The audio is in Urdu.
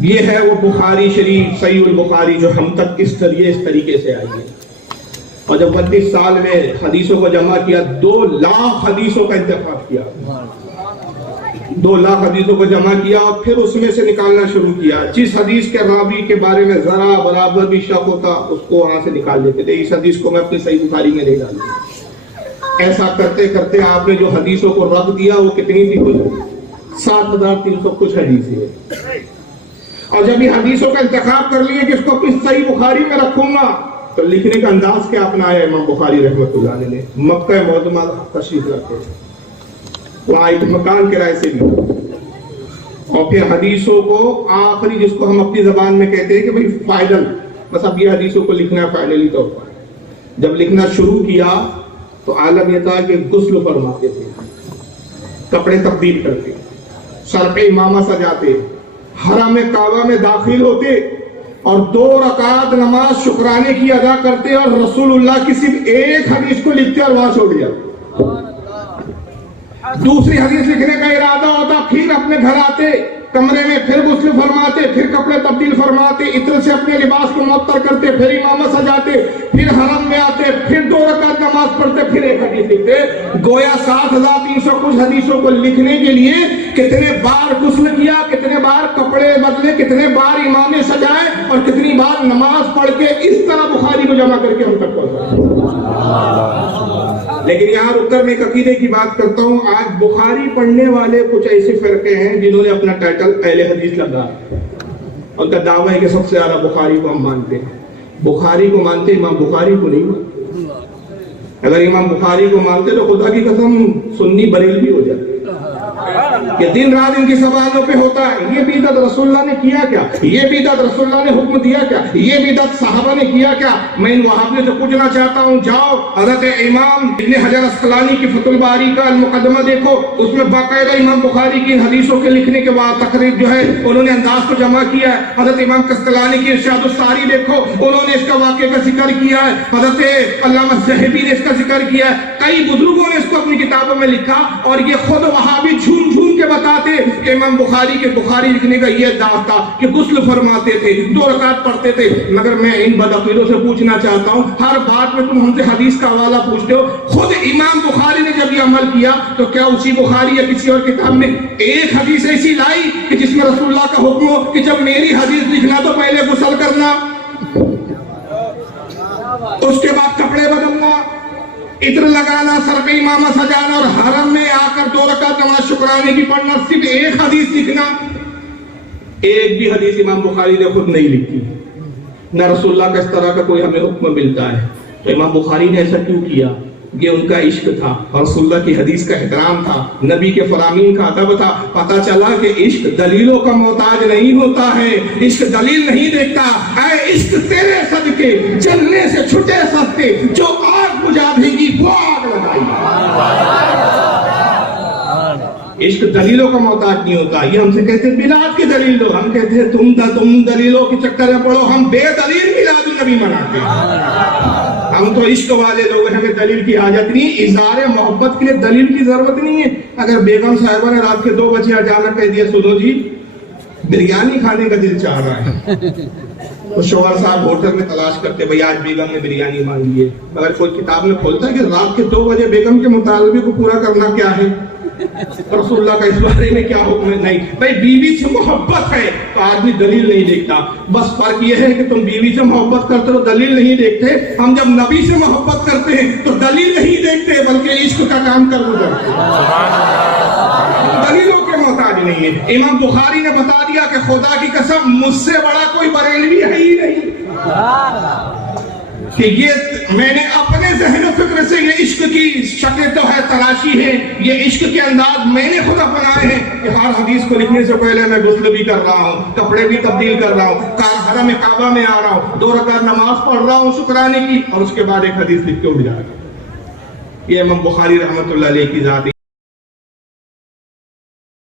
یہ ہے وہ بخاری شریف صحیح البخاری جو ہم تک اس طریقے سے آئی ہے، اور جب 32 سال میں حدیثوں کو جمع کیا 2 لاکھ حدیثوں کا انتخاب کیا، 2 لاکھ حدیثوں کو جمع کیا اور پھر اس میں سے نکالنا شروع کیا۔ جس حدیث کے راوی کے بارے میں ذرا برابر بھی شک ہوتا اس کو وہاں سے نکال دیتے تھے، اس حدیث کو میں اپنی صحیح بخاری میں نہیں ڈالتا۔ ایسا کرتے کرتے آپ نے جو حدیثوں کو رکھ دیا وہ کتنی تھی؟ کچھ 7300 کچھ حدیث ہے۔ اور جب یہ حدیثوں کا انتخاب کر لیے کہ اس کو اپنی صحیح بخاری میں رکھوں گا تو لکھنے کا انداز کیا اپنایا امام بخاری رحمۃ اللہ علیہ نے؟ مکہ معظمہ تشریف رکھتے وہاں ایک مکان کرائے سے بھی، اور پھر حدیثوں کو آخری جس کو ہم اپنی زبان میں کہتے ہیں کہ بھئی فائنل، بس اب یہ حدیثوں کو لکھنا ہے فائنلی طور پر۔ جب لکھنا شروع کیا تو عالم یہ تھا کہ غسل فرماتے تھے، کپڑے تبدیل کرتے، سر پہ امامہ سجاتے، حرم کعبہ میں داخل ہوتے اور 2 رکعت نماز شکرانے کی ادا کرتے، اور رسول اللہ کی صرف ایک حدیث کو لکھتے اور وہاں چھوڑ دیا۔ دوسری حدیث لکھنے کا ارادہ ہوتا، پھر اپنے گھر آتے، کمرے میں پھر غسل فرماتے، پھر کپڑے تبدیل فرماتے، عطر سے اپنے لباس کو معطر کرتے، پھر امامہ سجاتے، پھر حرم میں آتے، پھر 2 رکعت نماز پڑھتے، پھر ایک حدیث لکھتے۔ گویا 7300 کچھ حدیثوں کو لکھنے کے لیے کتنے بار غسل کیا، کتنے بار کپڑے بدلے، کتنے بار امامے سجائے، اور کتنی بار نماز پڑھ کے اس طرح بخاری کو جمع کر کے ہم تک پہنچا۔ لیکن یہاں رک کر میں ایک عقیدے کی بات کرتا ہوں۔ آج بخاری پڑھنے والے کچھ ایسے فرقے ہیں جنہوں نے اپنا ٹائٹل اہل حدیث لگا، ان کا دعویٰ ہے کہ سب سے زیادہ بخاری کو ہم مانتے ہیں۔ بخاری کو مانتے، امام بخاری کو نہیں مانتے۔ اگر امام بخاری کو مانتے تو خدا کی قسم سنی بریلوی ہو جاتے کہ دن رات ان کی زبانوں پہ ہوتا ہے یہ بدعت رسول اللہ نے کیا کیا، یہ بدعت رسول اللہ نے حکم دیا کیا، یہ بدعت صحابہ نے کیا کیا۔ میں ان وہابیوں سے پوچھنا چاہتا ہوں، جاؤ حضرت امام ابن حجر اسقلانی کی فتح الباری کا المقدمہ دیکھو، اس میں باقاعدہ امام بخاری کی حدیثوں کے لکھنے کے بعد تقریر جو ہے انہوں نے انداز کو جمع کیا ہے۔ حضرت امام قسطلانی کی ارشاد الساری دیکھو، انہوں نے اس کا واقعے کا ذکر کیا ہے۔ حضرت علامہ ذہبی نے اس کا ذکر کیا ہے، کئی بزرگوں نے اس کو اپنی کتابوں میں لکھا، اور یہ خود وہابی جھوم جھوم کے بتاتے کہ امام بخاری کے بخاری لکھنے کا یہ انداز تھا کہ غسل فرماتے تھے، 2 رکعت پڑھتے تھے۔ مگر میں ان بدعقیدوں سے پوچھنا چاہتا ہوں، ہر بات میں تم ہم سے حدیث کا حوالہ پوچھتے ہو، خود امام بخاری نے جب یہ عمل کیا تو کیا اسی بخاری یا کسی اور کتاب میں ایک حدیث ایسی لائی کہ جس میں رسول اللہ کا حکم ہو کہ جب میری حدیث لکھنا تو پہلے غسل کرنا، اس کے بعد کپڑے بدلنا، عطر لگانا، سر پہ امامہ سجانا، اور حرم میں آ کر 2 رکعت نماز شکرانے کی پڑھنا، صرف ایک حدیث لکھنا؟ ایک بھی حدیث امام بخاری نے خود نہیں لکھی، نہ رسول اللہ کا اس طرح کا کوئی ہمیں حکم ملتا ہے۔ تو امام بخاری نے ایسا کیوں کیا؟ یہ ان کا عشق تھا، اور رسول اللہ کی حدیث کا احترام تھا، نبی کے فرامین کا ادب تھا۔ پتہ چلا کہ عشق دلیلوں کا محتاج نہیں ہوتا ہے، عشق دلیل نہیں دیکھتا۔ اے عشق تیرے صدقے جلنے سے چھٹے سستے، جو آگ بجھا دے گی وہ آگ لگائی۔ عشق دلیلوں کا محتاج نہیں ہوتا۔ یہ ہم سے کہتے ہیں میلاد کی دلیل دو، ہم کہتے ہیں تم دلیلوں کے چکر میں پڑو، ہم بے دلیل میلاد النبی مناتے ہیں۔ ہم تو عشق والے لوگ ہیں، ہمیں دلیل کی حاجت نہیں، اظہار محبت کے لیے دلیل کی ضرورت نہیں ہے۔ اگر بیگم صاحبہ نے رات کے 2 بجے اچانک کہہ دیا سنو جی بریانی کھانے کا دل چاہ رہا ہے، تو شوہر صاحب ہوٹل میں تلاش کرتے بھئی آج بیگم نے بریانی مانگی ہے۔ اگر کوئی کتاب میں کھولتا ہے کہ رات کے 2 بجے بیگم کے مطالبے کو پورا کرنا کیا ہے، رسول اللہ کا اس بارے میں کیا حکم ہے؟ نہیں بھائی، بیوی سے محبت ہے تو آدمی دلیل نہیں دیکھتا۔ بس فرق یہ ہے کہ تم بیوی سے محبت کرتے ہو دلیل نہیں دیکھتے، ہم جب نبی سے محبت کرتے ہیں تو دلیل نہیں دیکھتے بلکہ عشق کا کام کر گزرتے ہیں، دلیلوں کے محتاج نہیں ہے۔ امام بخاری نے بتا دیا کہ خدا کی قسم مجھ سے بڑا کوئی بریلوی ہے ہی نہیں، کہ یہ میں نے اپنے ذہن و فکر سے یہ عشق کی شکل تو ہے تلاشی ہے، یہ عشق کے انداز میں نے خود اپنائے ہیں کہ ہر حدیث کو لکھنے سے پہلے میں غسل بھی کر رہا ہوں، کپڑے بھی تبدیل کر رہا ہوں، حرم کعبہ میں آ رہا ہوں، 2 رکعت نماز پڑھ رہا ہوں شکرانے کی، اور اس کے بعد ایک حدیث لکھ کے اٹھ جا رہا ہوں۔ یہ امام بخاری رحمۃ اللہ علیہ کی ذات